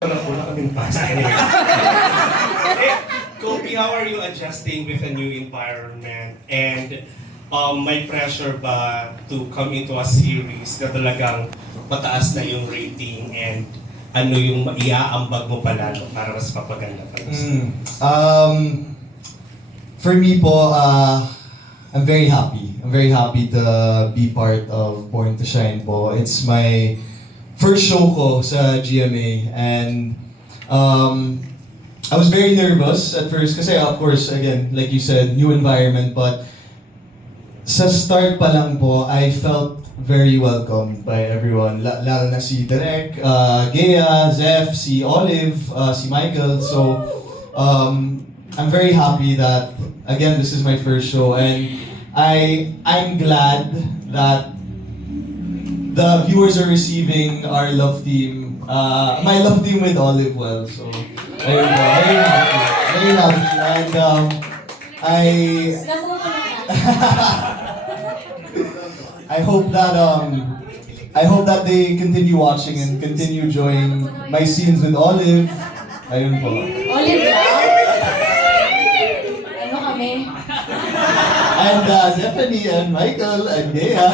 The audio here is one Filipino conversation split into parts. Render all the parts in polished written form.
Wala kaming pasta. Anyway. Kobe, how are you adjusting with a new environment? And may pressure ba to come into a series na talagang mataas na yung rating and ano yung iaambag mo palalo para mas papaganda pa yung For me po, I'm very happy. I'm very happy to be part of Born to Shine po. It's my first show ko sa GMA and I was very nervous at first kasi of course, again, like you said, new environment, but sa start pa lang po, I felt very welcomed by everyone. Lalo na si Derek, Gea, Zeph, si Olive, si Michael. So, I'm very happy that, again, this is my first show and I'm glad that the viewers are receiving our love team, my love team with Olive well. So, ayun po, very happy. And I hope that they continue watching and continue enjoying my scenes with Olive. Ayun po. Olive lang? Ano kami? And Stephanie and Michael and Gea.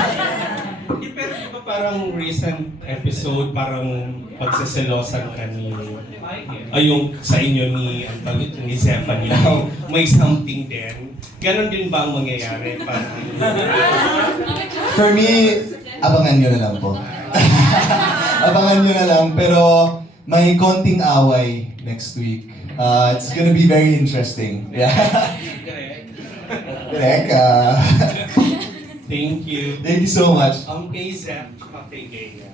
Pero di ba parang recent episode, parang pagsaselosan ka ni, yung sa inyo ni Stephanie, may something din. Ganon din ba ang mangyayari? For me, abangan nyo na lang po. Abangan nyo na lang, pero may konting away next week. It's gonna be very interesting. Yeah. Direk, Thank you. thank you so much. Kay Zep, kay Gea.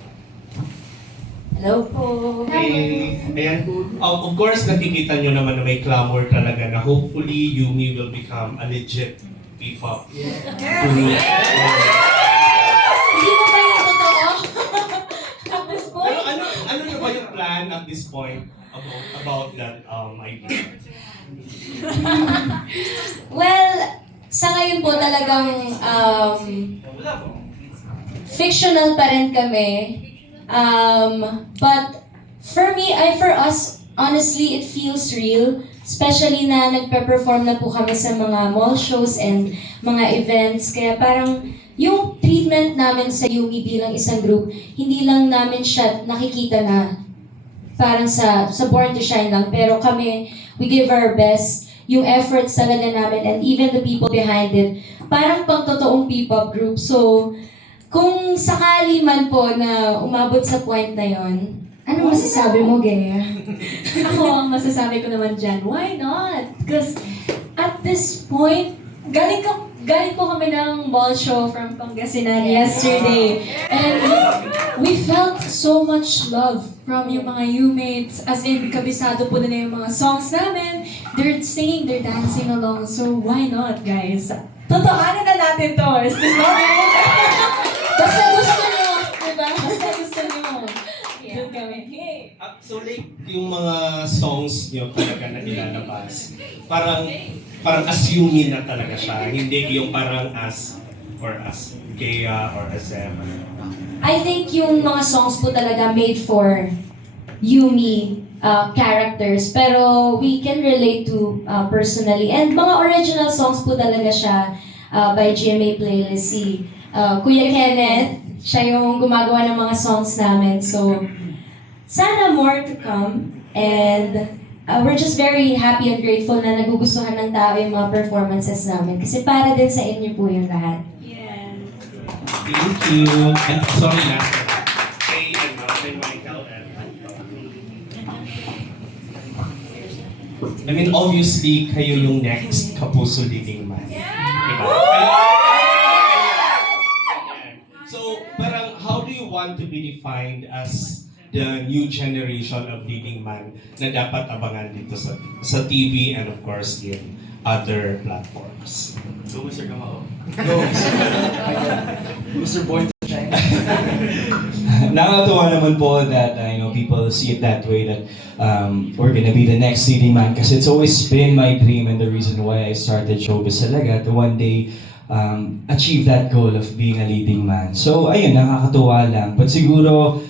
Hello po. Okay. And of course, nakikita nyo naman na may clamor talaga na hopefully Yumi will become a legit P-pop group. Hindi mo ba yung totoo? At this Pero point? ano na ba yung plan at this point about that idea? Well, sa ngayon po talagang fictional pa rin kami. But for me, for us, honestly, it feels real. Especially na nagpe-perform na po kami sa mga mall shows and mga events. Kaya parang yung treatment namin sa Yumi bilang isang group, hindi lang namin siya nakikita na parang sa Born to Shine lang. Pero kami, we give our best. Yung efforts talaga namin and even the people behind it, parang pang totoong P-pop group. So, kung sakali man po na umabot sa point na yon, anong masasabi mo, Gea? Ako, ang masasabi ko naman dyan, why not? Because at this point, galing po kami ng ball show from Pangasinan yesterday. And we felt so much love from yung mga U-mates. As in, kabisado po nila yung mga songs namin. They're singing, they're dancing along. So why not, guys? Totohanan na natin to. Is this not real? Basta gusto nyo, diba? Basta gusto nyo. Doon kami. Hey! So like, yung mga songs nyo talaga na nilalabas, parang assuming na talaga siya, hindi yung parang as Gea or as Zep. I think yung mga songs po talaga made for Yumi characters, pero we can relate to personally. And mga original songs po talaga siya by GMA Playlist. Si Kuya Kenneth, siya yung gumagawa ng mga songs namin. So, sana more to come. And we're just very happy and grateful na nagugustuhan ng tao yung mga performances namin. Kasi para din sa inyo po yung lahat. Yes. Thank you. And sorry, last one. Kay Michael and I mean, obviously, kayo yung next Kapuso Leading Man. Diba? So, parang, how do you want to be defined as the new generation of leading man na dapat abangan dito sa TV and of course in other platforms? Go, Mr. Kamao. Go, Mr. Born to Shine. Nakakatuwa naman po that people see it that way, that we're gonna be the next leading man, kasi it's always been my dream and the reason why I started Showbiz talaga to one day achieve that goal of being a leading man. So ayun, nakakatuwa lang. But siguro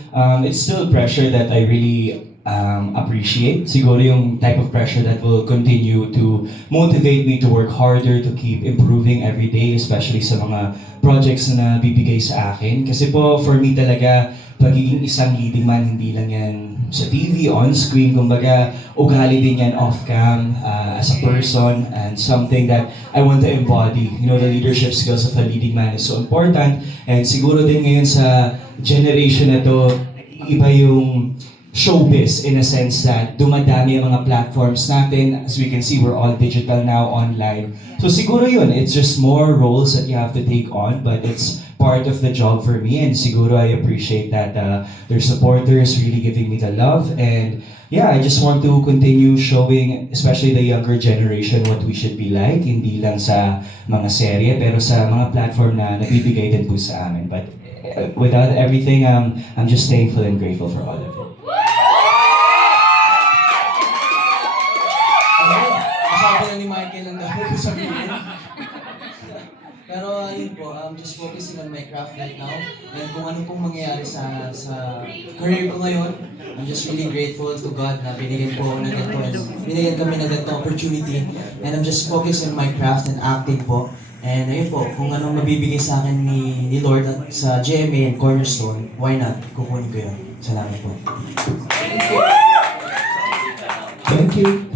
it's still pressure that I really appreciate. Siguro yung type of pressure that will continue to motivate me to work harder, to keep improving every day, especially sa mga projects na bibigay sa akin. Kasi po, for me talaga, pagiging isang leading man, hindi lang yan sa TV, on screen, kumbaga, ugali din yan off-cam, as a person, and something that I want to embody. You know, the leadership skills of a leading man is so important, and siguro din ngayon sa generation na to, iba yung showbiz in a sense that dumadami ang mga platforms natin. As we can see, we're all digital now, online. So siguro yun, it's just more roles that you have to take on, but it's part of the job for me, and siguro I appreciate that their supporters really giving me the love, and yeah, I just want to continue showing, especially the younger generation, what we should be like, hindi lang sa mga serye, pero sa mga platform na nabibigay din po sa amin. But without everything, I'm just thankful and grateful for all of it. Masabi na ni Michael ang dami ko sabihin. Pero yun po, I'm just focusing on my craft right now. And kung ano pong mangyayari sa career ko ngayon, I'm just really grateful to God na binigyan po ako ng ganito and binigyan kami ng ganito opportunity. And I'm just focused on my craft and acting po. And ayun po, kung anong mabibigay sa akin ni Lord at sa GMA and Cornerstone, why not? Kukunin ko yun. Salamat po. Thank you.